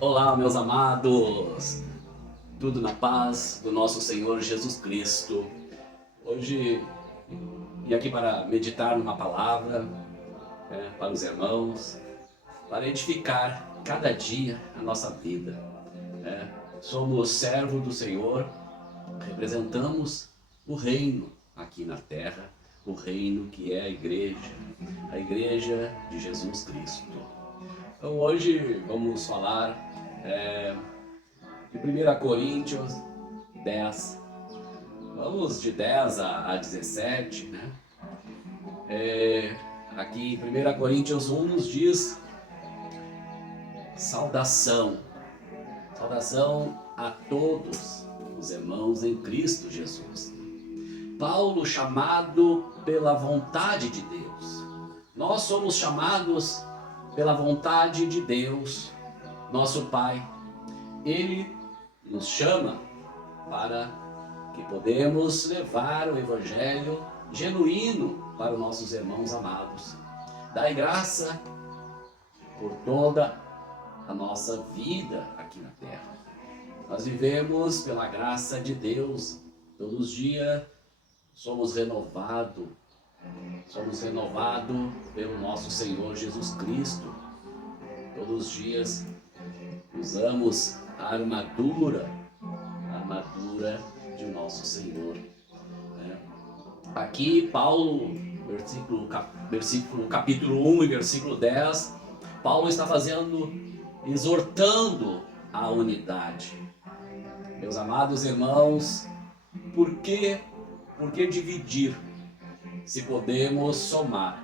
Olá, meus amados, tudo na paz do nosso Senhor Jesus Cristo. Hoje vim aqui para meditar numa palavra, para os irmãos, para edificar cada dia a nossa vida. Somos servo do Senhor, representamos o reino aqui na terra, o reino que é a igreja de Jesus Cristo. Então hoje vamos falar de 1 Coríntios 10. Vamos de 10 a 17, né? Aqui em 1 Coríntios 1 nos diz saudação a todos os irmãos em Cristo Jesus. Paulo, chamado pela vontade de Deus. Nós somos chamados pela vontade de Deus, nosso Pai. Ele nos chama para que podemos levar o Evangelho genuíno para os nossos irmãos amados. Dai graça por toda a nossa vida aqui na terra. Nós vivemos pela graça de Deus. Todos os dias somos renovados pelo nosso Senhor Jesus Cristo. Todos os dias usamos a armadura de nosso Senhor. Aqui Paulo, capítulo 1 e versículo 10, Paulo está exortando a unidade. Meus amados irmãos, por que dividir se podemos somar?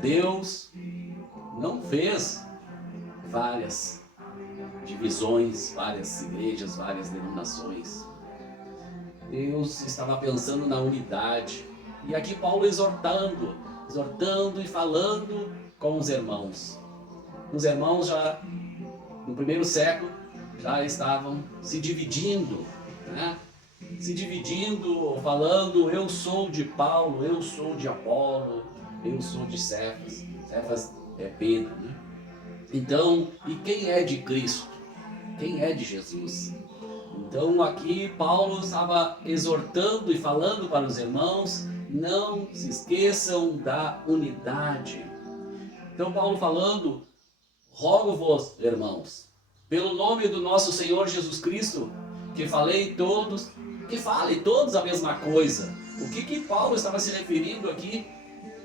Deus não fez várias divisões, várias igrejas, várias denominações. Deus estava pensando na unidade. E aqui Paulo exortando e falando com os irmãos. Os irmãos já no primeiro século já estavam se dividindo, né? Falando: eu sou de Paulo, eu sou de Apolo, eu sou de Cefas. Cefas é Pedro, né? Então, e quem é de Cristo? Quem é de Jesus? Então aqui Paulo estava exortando e falando para os irmãos: não se esqueçam da unidade. Então Paulo falando: rogo-vos, irmãos, pelo nome do nosso Senhor Jesus Cristo, que falem todos a mesma coisa. O que Paulo estava se referindo aqui?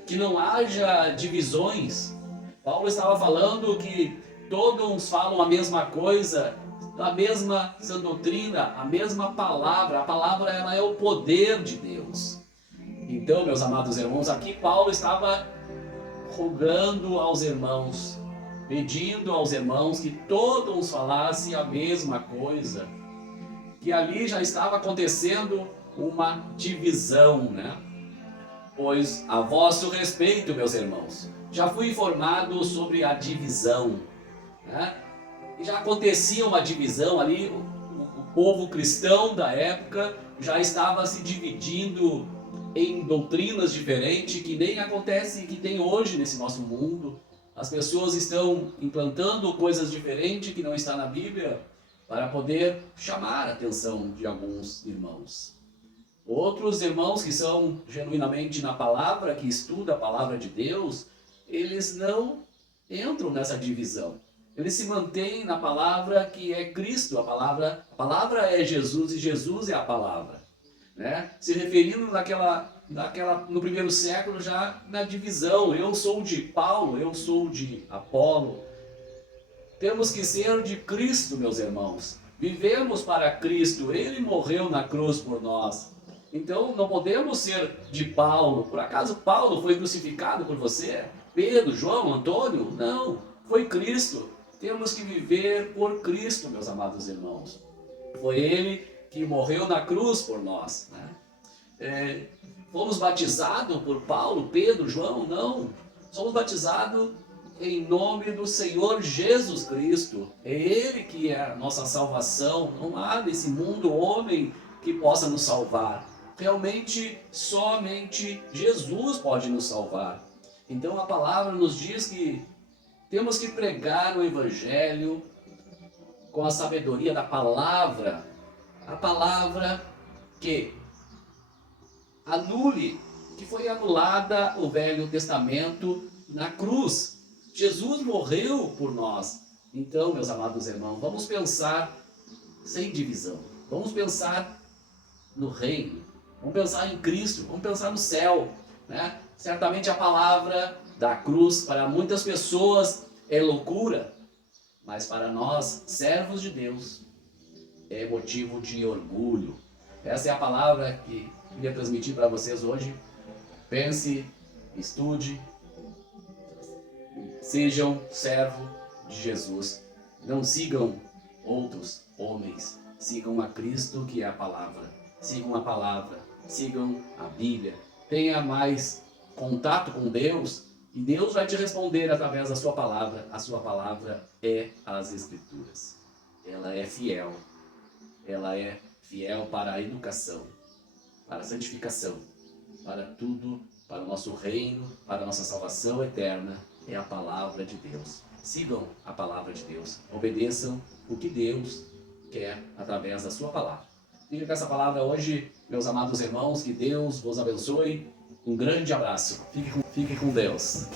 Que não haja divisões. Paulo estava falando que todos falam a mesma coisa, a mesma sã doutrina, a mesma palavra. A palavra, ela é o poder de Deus. Então, meus amados irmãos, aqui Paulo estava rogando aos irmãos, pedindo aos irmãos que todos falassem a mesma coisa, que ali já estava acontecendo uma divisão, né? Pois a vosso respeito, meus irmãos, já fui informado sobre a divisão, né? E já acontecia uma divisão ali. O povo cristão da época já estava se dividindo em doutrinas diferentes, que nem acontece, que tem hoje nesse nosso mundo. As pessoas estão implantando coisas diferentes que não está na Bíblia para poder chamar a atenção de alguns irmãos. Outros irmãos que são genuinamente na palavra, que estudam a palavra de Deus, eles não entram nessa divisão. Eles se mantêm na palavra que é Cristo. A palavra é Jesus e Jesus é a palavra, né? Se referindo no primeiro século já na divisão. Eu sou de Paulo, eu sou de Apolo. Temos que ser de Cristo, meus irmãos. Vivemos para Cristo. Ele morreu na cruz por nós. Então não podemos ser de Paulo. Por acaso Paulo foi crucificado por você? Pedro, João, Antônio? Não, foi Cristo. Temos que viver por Cristo, meus amados irmãos. Foi Ele que morreu na cruz por nós, né? Fomos batizados por Paulo, Pedro, João? Não. Somos batizados em nome do Senhor Jesus Cristo. É Ele que é a nossa salvação. Não há nesse mundo homem que possa nos salvar. Realmente, somente Jesus pode nos salvar. Então a palavra nos diz que temos que pregar o Evangelho com a sabedoria da palavra, a palavra que anule, que foi anulada o Velho Testamento na cruz. Jesus morreu por nós. Então, meus amados irmãos, vamos pensar sem divisão. Vamos pensar no reino. Vamos pensar em Cristo. Vamos pensar no céu, né? Certamente a palavra da cruz para muitas pessoas é loucura, mas para nós, servos de Deus, é motivo de orgulho. Essa é a palavra que eu queria transmitir para vocês hoje. Pense, estude, sejam servo de Jesus. Não sigam outros homens, sigam a Cristo, que é a palavra. Sigam a palavra, sigam a Bíblia. Tenha mais contato com Deus e Deus vai te responder através da sua palavra. A sua palavra é as Escrituras. Ela é fiel. Ela é fiel para a educação, para a santificação, para tudo, para o nosso reino, para a nossa salvação eterna. É a palavra de Deus. Sigam a palavra de Deus. Obedeçam o que Deus quer através da sua palavra. Fique com essa palavra hoje, meus amados irmãos. Que Deus vos abençoe. Um grande abraço. Fique com Deus.